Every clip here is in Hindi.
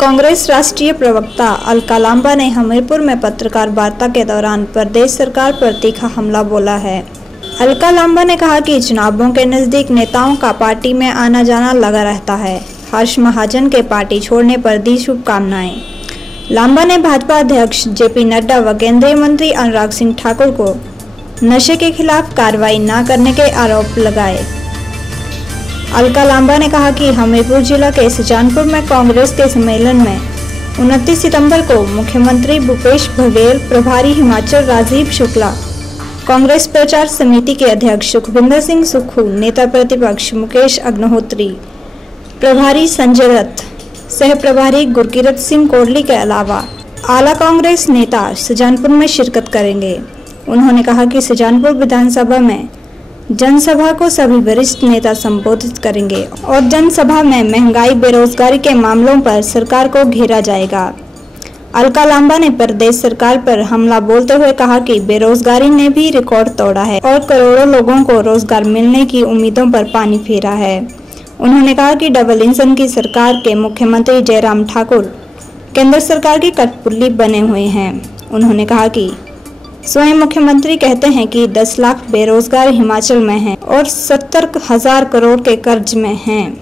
कांग्रेस राष्ट्रीय प्रवक्ता अलका लांबा ने हमीरपुर में पत्रकार वार्ता के दौरान प्रदेश सरकार पर तीखा हमला बोला है। अलका लांबा ने कहा कि चुनावों के नजदीक नेताओं का पार्टी में आना जाना लगा रहता है। हर्ष महाजन के पार्टी छोड़ने पर दी शुभकामनाएं। लांबा ने भाजपा अध्यक्ष जेपी नड्डा व केंद्रीय मंत्री अनुराग सिंह ठाकुर को नशे के खिलाफ कार्रवाई न करने के आरोप लगाए। अलका लांबा ने कहा कि हमीरपुर जिला के सुजानपुर में कांग्रेस के सम्मेलन में 29 सितंबर को मुख्यमंत्री भूपेश बघेल, प्रभारी हिमाचल राजीव शुक्ला, कांग्रेस प्रचार समिति के अध्यक्ष सुखविंदर सिंह सुक्खू, नेता प्रतिपक्ष मुकेश अग्निहोत्री, प्रभारी संजय दत्त, सह प्रभारी गुरकीरत सिंह कोहली के अलावा आला कांग्रेस नेता सुजानपुर में शिरकत करेंगे। उन्होंने कहा कि सुजानपुर विधानसभा में जनसभा को सभी वरिष्ठ नेता संबोधित करेंगे और जनसभा में महंगाई, बेरोजगारी के मामलों पर सरकार को घेरा जाएगा। अलका लांबा ने प्रदेश सरकार पर हमला बोलते हुए कहा कि बेरोजगारी ने भी रिकॉर्ड तोड़ा है और करोड़ों लोगों को रोजगार मिलने की उम्मीदों पर पानी फेरा है। उन्होंने कहा कि डबल इंजन की सरकार के मुख्यमंत्री जयराम ठाकुर केंद्र सरकार की कठपुतली बने हुए हैं। उन्होंने कहा कि स्वयं मुख्यमंत्री कहते हैं कि 10 लाख बेरोजगार हिमाचल में हैं और 70,000 करोड़ के कर्ज में हैं।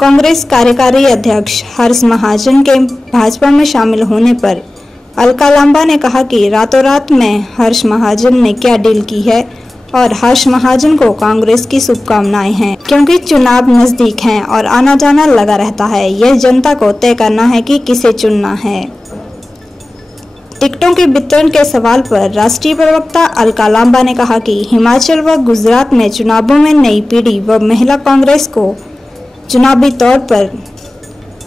कांग्रेस कार्यकारी अध्यक्ष हर्ष महाजन के भाजपा में शामिल होने पर अलका लांबा ने कहा कि रातों रात में हर्ष महाजन ने क्या डील की है और हर्ष महाजन को कांग्रेस की शुभकामनाएं हैं, क्योंकि चुनाव नजदीक हैं और आना जाना लगा रहता है। यह जनता को तय करना है कि किसे चुनना है। टिकटों के वितरण के सवाल पर राष्ट्रीय प्रवक्ता अलका लांबा ने कहा कि हिमाचल व गुजरात में चुनावों में नई पीढ़ी व महिला कांग्रेस को चुनावी तौर पर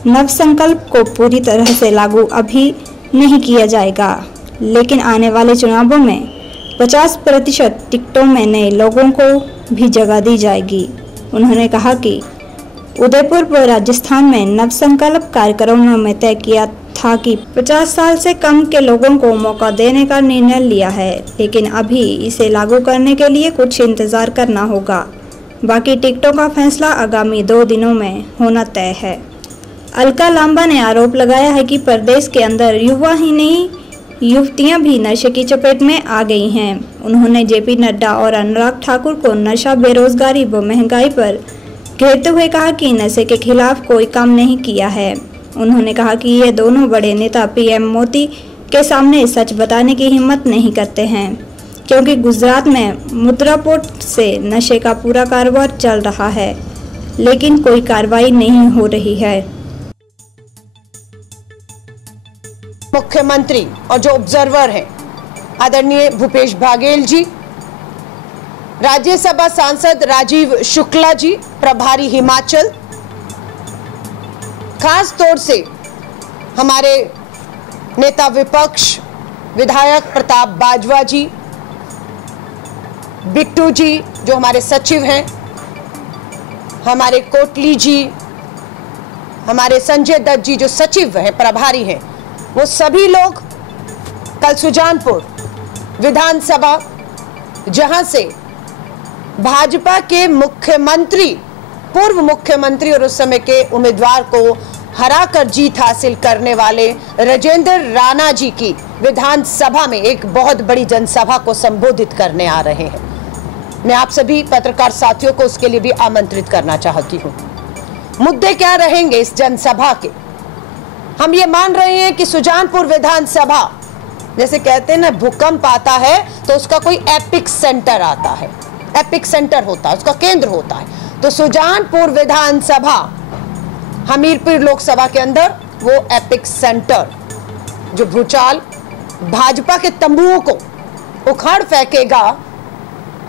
नवसंकल्प को पूरी तरह से लागू अभी नहीं किया जाएगा, लेकिन आने वाले चुनावों में 50% टिकटों में नए लोगों को भी जगह दी जाएगी। उन्होंने कहा कि उदयपुर व राजस्थान में नवसंकल्प कार्यक्रमों में तय किया था कि 50 साल से कम के लोगों को मौका देने का निर्णय लिया है, लेकिन अभी इसे लागू करने के लिए कुछ इंतजार करना होगा। बाकी टिकटों का फैसला आगामी 2 दिनों में होना तय है। अलका लांबा ने आरोप लगाया है कि प्रदेश के अंदर युवा ही नहीं, युवतियां भी नशे की चपेट में आ गई हैं। उन्होंने जेपी नड्डा और अनुराग ठाकुर को नशा, बेरोजगारी व महंगाई पर घेरते हुए कहा कि नशे के खिलाफ कोई काम नहीं किया है। उन्होंने कहा कि ये दोनों बड़े नेता पीएम मोदी के सामने सच बताने की हिम्मत नहीं करते हैं, क्योंकि गुजरात में मुद्रा पोर्ट से नशे का पूरा कारोबार चल रहा है, लेकिन कोई कार्रवाई नहीं हो रही है। मुख्यमंत्री और जो ऑब्जर्वर हैं आदरणीय भूपेश बघेल जी, राज्यसभा सांसद राजीव शुक्ला जी, प्रभारी हिमाचल, खास तौर से हमारे नेता विपक्ष विधायक प्रताप बाजवा जी, बिट्टू जी जो हमारे सचिव हैं, हमारे कोटली जी, हमारे संजय दत्त जी जो सचिव हैं, प्रभारी हैं, वो सभी लोग कल सुजानपुर विधानसभा, जहां से भाजपा के मुख्यमंत्री, पूर्व मुख्यमंत्री और उस समय के उम्मीदवार को हराकर जीत हासिल करने वाले राजेंद्र राणा जी की विधानसभा में एक बहुत बड़ी जनसभा को संबोधित करने आ रहे हैं। मैं आप सभी पत्रकार साथियों को उसके लिए भी आमंत्रित करना चाहती हूँ। मुद्दे क्या रहेंगे इस जनसभा के? हम ये मान रहे हैं कि सुजानपुर विधानसभा, जैसे कहते हैं ना, भूकंप आता है तो उसका कोई एपिक सेंटर आता है, एपिक सेंटर होता है, उसका केंद्र होता है। तो सुजानपुर विधानसभा हमीरपुर लोकसभा के अंदर वो एपिक सेंटर, जो भूचाल भाजपा के तंबुओं को उखाड़ फेंकेगा,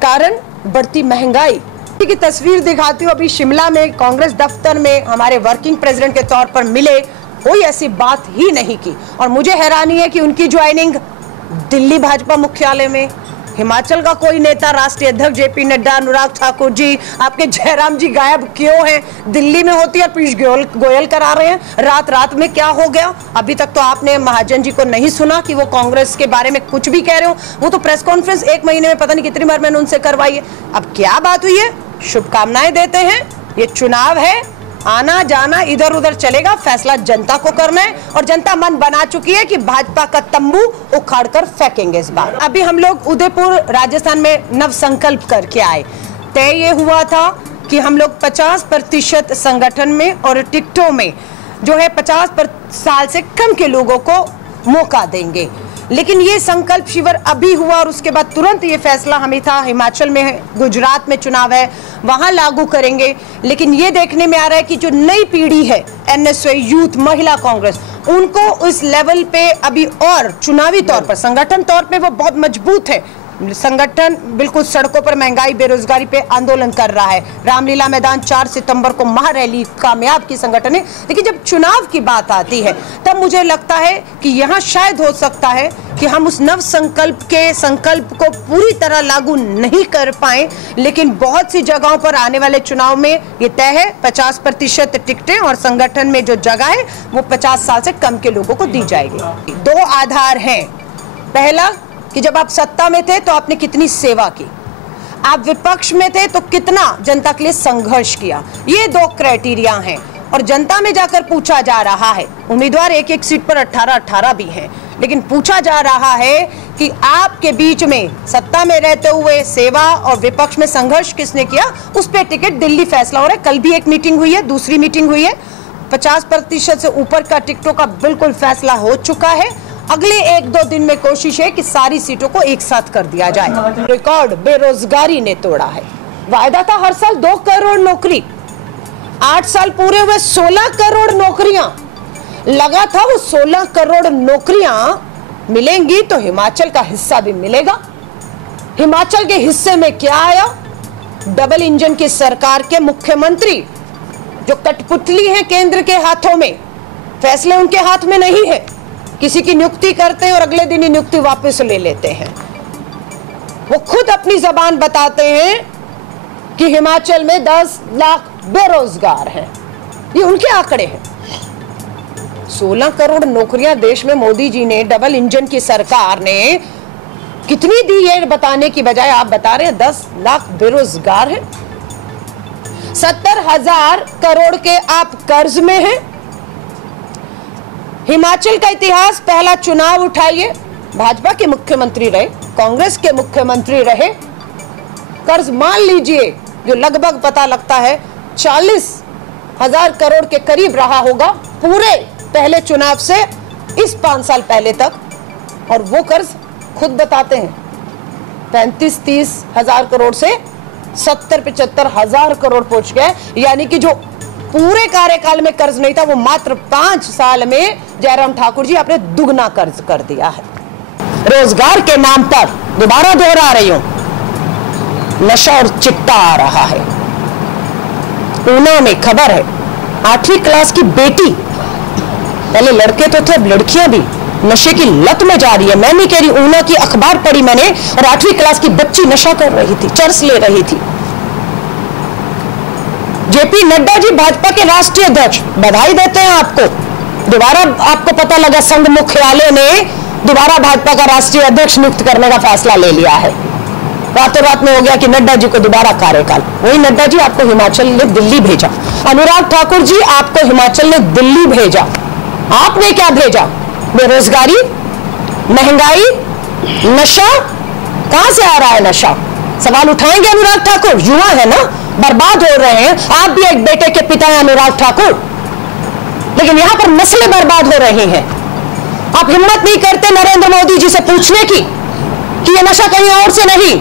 कारण बढ़ती महंगाई की तस्वीर दिखाती हूँ। अभी शिमला में कांग्रेस दफ्तर में हमारे वर्किंग प्रेसिडेंट के तौर पर मिले, कोई ऐसी बात ही नहीं की। और मुझे हैरानी है कि उनकी ज्वाइनिंग दिल्ली भाजपा मुख्यालय में, हिमाचल का कोई नेता, राष्ट्रीय अध्यक्ष जेपी नड्डा, अनुराग ठाकुर जी, आपके जयराम जी गायब क्यों हैं? दिल्ली में होती है, पीयूष गोयल करा रहे हैं। रात रात में क्या हो गया? अभी तक तो आपने महाजन जी को नहीं सुना कि वो कांग्रेस के बारे में कुछ भी कह रहे हो। वो तो प्रेस कॉन्फ्रेंस 1 महीने में पता नहीं कितनी बार मैंने उनसे करवाई है। अब क्या बात हुई है? शुभकामनाएं देते हैं, ये चुनाव है, आना जाना इधर उधर चलेगा, फैसला जनता को करना है और जनता मन बना चुकी है कि भाजपा का तंबू उखाड़ कर फेंकेंगे इस बार। अभी हम लोग उदयपुर राजस्थान में नव संकल्प करके आए। तय ये हुआ था कि हम लोग 50% संगठन में और टिकटों में जो है 50 साल से कम के लोगों को मौका देंगे। लेकिन ये संकल्प शिविर अभी हुआ और उसके बाद तुरंत ये फैसला हमें था, हिमाचल में है, गुजरात में चुनाव है, वहां लागू करेंगे। लेकिन ये देखने में आ रहा है कि जो नई पीढ़ी है, एनएसए, यूथ, महिला कांग्रेस, उनको उस लेवल पे अभी और चुनावी तौर पर, संगठन तौर पे वो बहुत मजबूत है। संगठन बिल्कुल सड़कों पर महंगाई, बेरोजगारी पे आंदोलन कर रहा है। रामलीला मैदान 4 सितंबर को महारैली कामयाब की संगठन है। लेकिन जब चुनाव की बात आती है तब मुझे लगता है कि यहाँ शायद हो सकता है कि हम उस नव संकल्प के संकल्प को पूरी तरह लागू नहीं कर पाए। लेकिन बहुत सी जगहों पर आने वाले चुनाव में ये तय है 50% टिकटें और संगठन में जो जगह है वो 50 साल से कम के लोगों को दी जाएगी। 2 आधार हैं। पहला कि जब आप सत्ता में थे तो आपने कितनी सेवा की, आप विपक्ष में थे तो कितना जनता के लिए संघर्ष किया। ये 2 क्राइटेरिया हैं और जनता में जाकर पूछा जा रहा है। उम्मीदवार एक सीट पर 18 भी हैं, लेकिन पूछा जा रहा है कि आपके बीच में सत्ता में रहते हुए सेवा और विपक्ष में संघर्ष किसने किया, उस पर टिकट दिल्ली फैसला हो रहा है। कल भी एक मीटिंग हुई है, दूसरी मीटिंग हुई है। 50% से ऊपर का टिकटों का बिल्कुल फैसला हो चुका है। अगले 1-2 दिन में कोशिश है कि सारी सीटों को एक साथ कर दिया जाए। रिकॉर्ड बेरोजगारी ने तोड़ा है। वायदा था हर साल 2 करोड़ नौकरी, 8 साल पूरे हुए 16 करोड़ नौकरियां लगा था। वो 16 करोड़ नौकरियां मिलेंगी तो हिमाचल का हिस्सा भी मिलेगा। हिमाचल के हिस्से में क्या आया? डबल इंजन की सरकार के मुख्यमंत्री जो कठपुतली हैं केंद्र के हाथों में, फैसले उनके हाथ में नहीं है। किसी की नियुक्ति करते हैं और अगले दिन ही नियुक्ति वापस ले लेते हैं। वो खुद अपनी जबान बताते हैं कि हिमाचल में 10 लाख बेरोजगार हैं। ये उनके आंकड़े हैं। 16 करोड़ नौकरियां देश में मोदी जी ने, डबल इंजन की सरकार ने कितनी दी ये बताने की बजाय आप बता रहे हैं 10 लाख बेरोजगार हैं। 70,000 करोड़ के आप कर्ज में हैं। हिमाचल का इतिहास, पहला चुनाव उठाइए, भाजपा के मुख्यमंत्री रहे, कांग्रेस के मुख्यमंत्री रहे, कर्ज मान लीजिए जो लगभग पता लगता है 40,000 करोड़ के करीब रहा होगा पूरे पहले चुनाव से इस 5 साल पहले तक। और वो कर्ज खुद बताते हैं 35-30 हजार करोड़ से 70-75 हजार करोड़ पहुंच गए। यानी कि जो पूरे कार्यकाल में कर्ज नहीं था वो मात्र 5 साल में जयराम ठाकुर जी आपने दुगना कर्ज कर दिया है। रोजगार के नाम पर दोबारा दोहरा रही हूं, नशा और चिट्टा आ रहा है। ऊना में खबर है 8वीं क्लास की बेटी, पहले लड़के तो थे अब लड़कियां भी नशे की लत में जा रही है। मैं नहीं कह रही, ऊना की अखबार पढ़ी मैंने और 8वीं क्लास की बच्ची नशा कर रही थी, चरस ले रही थी। जेपी नड्डा जी भाजपा के राष्ट्रीय अध्यक्ष, बधाई देते हैं आपको। दोबारा आपको पता लगा संघ मुख्यालय ने दोबारा भाजपा का राष्ट्रीय अध्यक्ष नियुक्त करने का फैसला ले लिया है। रातों रात में हो गया कि नड्डा जी को दोबारा कार्यकाल। वही नड्डा जी आपको हिमाचल ने दिल्ली भेजा, अनुराग ठाकुर जी आपको हिमाचल ने दिल्ली भेजा। आपने क्या भेजा? बेरोजगारी, महंगाई, नशा। कहां से आ रहा है नशा? सवाल उठाएंगे अनुराग ठाकुर? युवा है ना, बर्बाद हो रहे हैं। आप भी एक बेटे के पिता हैं अनुराग ठाकुर, लेकिन यहां पर नस्लें बर्बाद हो रही हैं। आप हिम्मत नहीं करते नरेंद्र मोदी जी से पूछने की कि ये नशा कहीं और से नहीं,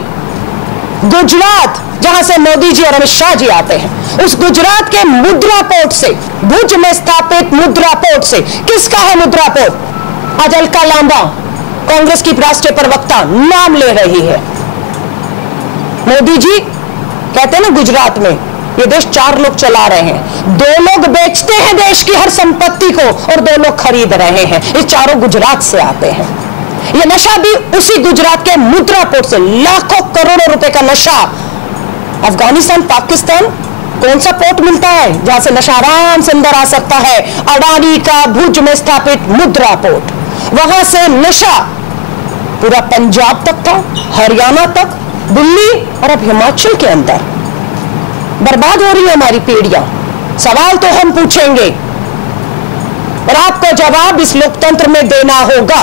गुजरात जहां से मोदी जी और अमित शाह जी आते हैं, उस गुजरात के मुद्रा पोर्ट से, भुज में स्थापित मुद्रा पोर्ट से। किसका है मुद्रा पोर्ट? आज अलका लांबा, कांग्रेस की राष्ट्रीय प्रवक्ता, नाम ले रही है। मोदी जी कहते हैं ना गुजरात में ये देश 4 लोग चला रहे हैं, 2 लोग बेचते हैं देश की हर संपत्ति को और 2 लोग खरीद रहे हैं। ये चारों गुजरात से आते हैं। ये नशा भी उसी गुजरात के मुद्रा पोर्ट से, लाखों करोड़ों रुपए का नशा। अफगानिस्तान, पाकिस्तान, कौन सा पोर्ट मिलता है जहां से नशा आराम से अंदर आ सकता है? अडानी का भुज में स्थापित मुद्रा पोर्ट। वहां से नशा पूरा पंजाब तक था, हरियाणा तक, दिल्ली और अब हिमाचल के अंदर। बर्बाद हो रही है हमारी पीढ़ियां। सवाल तो हम पूछेंगे और आपको जवाब इस लोकतंत्र में देना होगा।